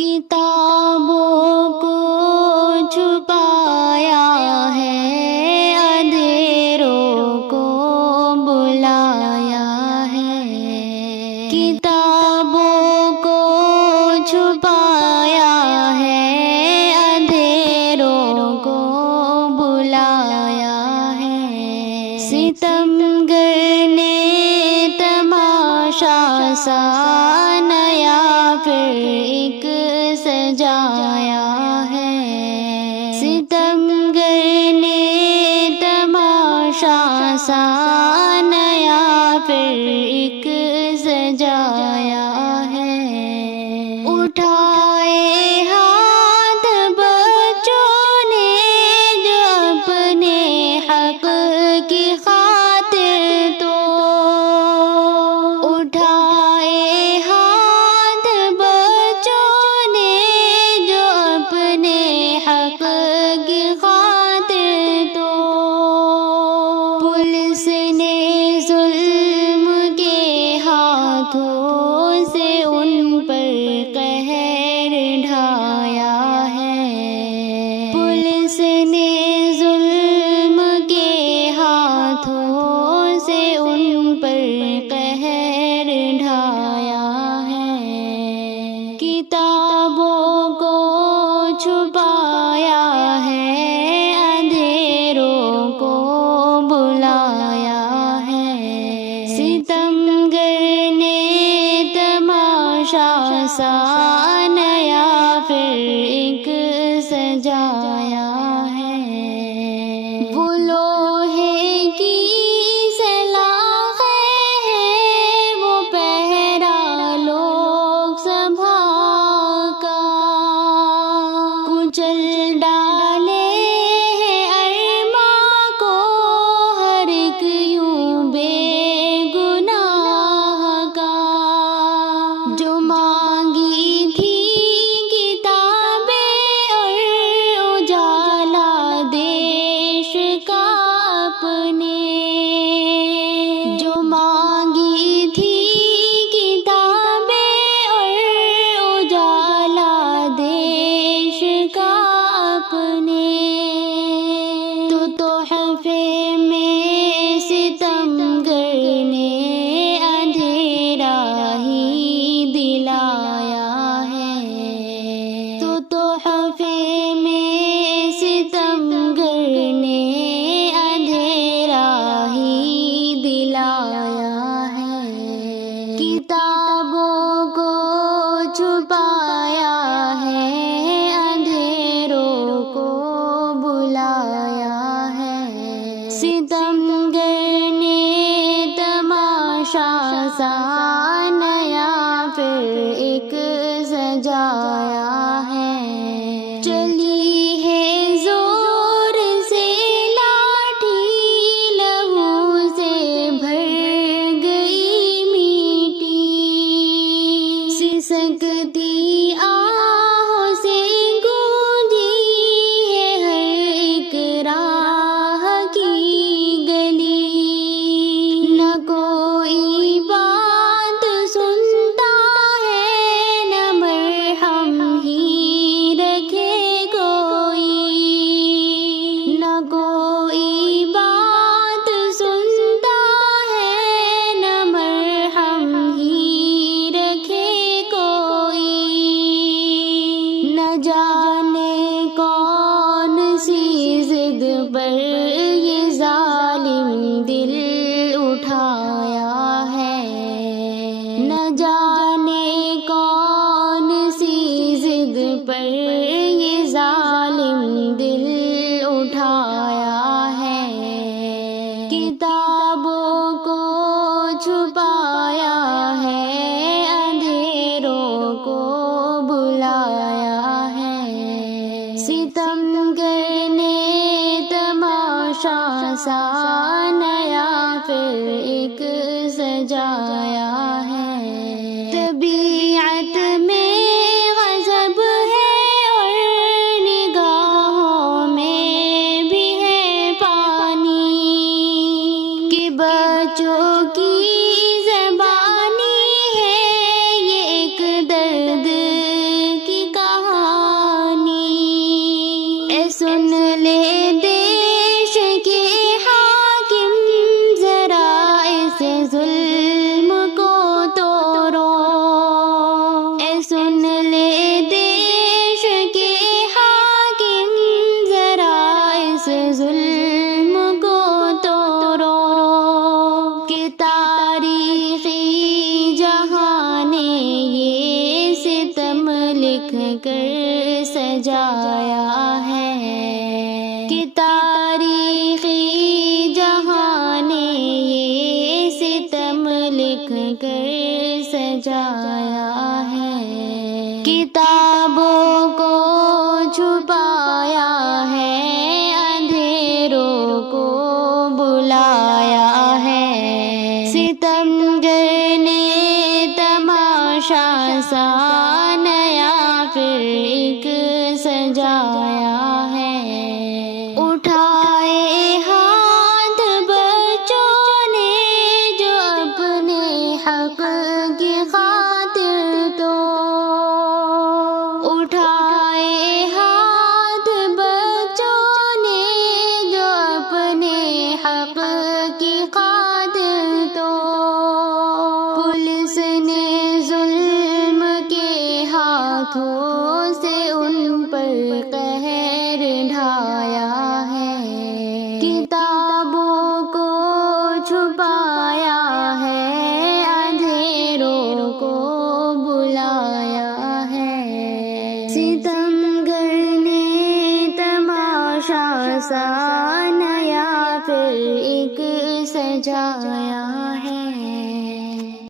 کتابوں کو چھپایا ہے، اندھیروں کو بلایا ہے، کتابوں کو چھپایا ہے، اندھیروں کو بلایا ہے، ستمگر نے تماشا سا نیا پھر ایک سجایا ہے، ستمگر نے تماشا سا نیا پھر ایک سجایا ہے، اٹھائے ہاتھ بچوں نے جو اپنے حق کی خاطر، تو اٹھائے ہاتھ بچوں نے جو اپنے حق کی خاطر، تو پولیس نے ظلم کے ہاتھوں سے ان پر قہر ڈھایا ہے، پولیس نے ظلم کے ہاتھوں سے ان پر قہر ڈھایا ہے، کتابوں کو چھپایا ہے، اندھیروں کو بلایا ہے، ستمگر نے تماشا سا نیا پھر ایک سجایا ہے، وہ لوہے کی سلاخیں ہیں، وہ پہرا لوگ سنبھال کر کچل ڈالے ہیں ارماں کو، ہر ایک یوں بے گناہ کا، جو مانگی تھی کتابیں اور اجالا دیش کا اپنے، جو مانگی تھی کتابیں اور اجالا دیش کا اپنے، تو تحفے میں ستمگر نے اندھیرا ہی دلایا ہے، تو تحفے میں ستمگر نے اندھیرا ہی دلایا ہے، کتابوں کو چھپایا ہے، اندھیروں کو بلایا ہے، ستمگر نے تماشا سا نیا پھر ایک سجایا ہے، چلی ہے زور سے لاٹھی، لہو سے بھر گئی میٹی، سسکتی آہوں سے گونجی ہے ہر ایک راہ کی گلی، نہ کوئی بات سنتا ہے، نہ مرہم ہی رکھے کوئی، نہ کوئی بات سنتا ہے، نہ مرہم ہی رکھے کوئی، نہ جانے کون سی ضد پر یہ ظالم دل اٹھایا ہے، نہ جانے کون سی ضد پر یہ ظالم دل اٹھایا ہے، کتابوں کو چھپایا ہے، اندھیروں کو بلایا ہے، ستمگر نے تماشا سا نیا پھر ایک سجایا ہے، طبیعت میں غضب ہے اور نگاہوں میں بھی ہے پانی، کہ بچوں کی زبانی ہے یہ ایک درد کی اہل دیش کے حاکم ذرا اس ظلم کو توڑو کہ تاریخی جہاں نے یہ ستم لکھ کر سجایا ہے کہ تاریخی جہاں نے یہ ستم لکھ کر سجایا ہے کتابوں کو چھپایا ہے اندھیروں کو بلایا ہے ستمگر نے تماشا سا نیا پھر ایک سجایا ہے اٹھائے ہاتھ بچوں نے جو اپنے حق کی خاطر تو اٹھائے ہاتھ بچوں نے جو اپنے حق کی خاطر تو پولیس نے ظلم کے ہاتھوں سے ان پر قہر ڈھایا ہے کتابوں کو چھپایا ہے اندھیروں کو بلایا ہے ستمگر نے تماشا سا نیا پھر ایک سجایا